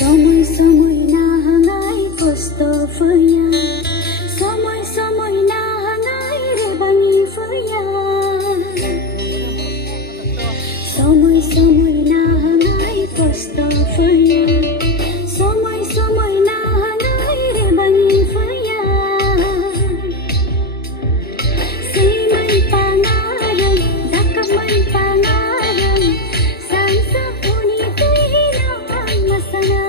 Somoy-somoy na hangay gusto fuya. Somoy-somoy na hangay rebangi fuya. Somoy-somoy na hangay gusto fuya. Somoy-somoy na hangay rebangi fuya. Simay pangalan, dakamay pangalan, sansa unito'y hinawang masana.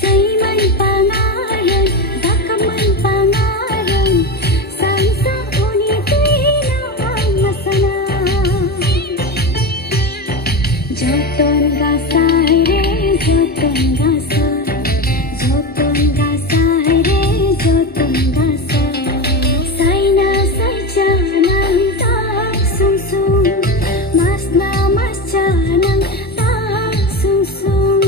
Simay pangalan, dakamay pangalan, sansa unito'y hinawang masana. Joton gasay re, joton gasay, joton gasay re, joton gasay. Say na say janang tak sungsung, mas na mas janang tak sungsung.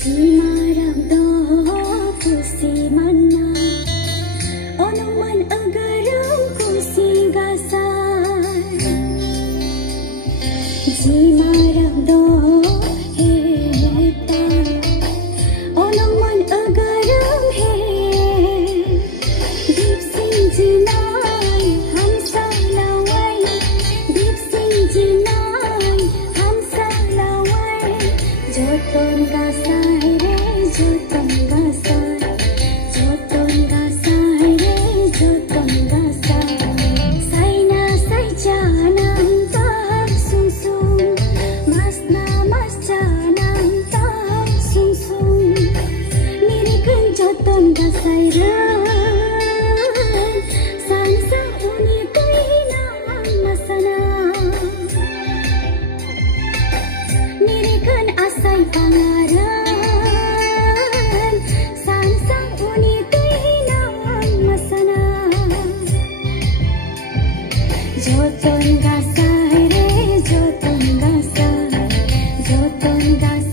Jimarang do kusi mana, ono man agarang kusi gasay. Jimarang do heta, ono man agarang he. Deep sing jinay, hamsa laway. Deep sing jinay, hamsa laway. Joton gasay re, joton gasay, joton gasay re, joton gasay. Say na say janang tak sungsung, mas na mas janang tak sungsung. Nirikun joton gasay re, sansa unito'y hinawang masana. Nirikan asay pangaran, sansang unito'y hinawang masana. Joton gasay re, joton gasay, joton gasay.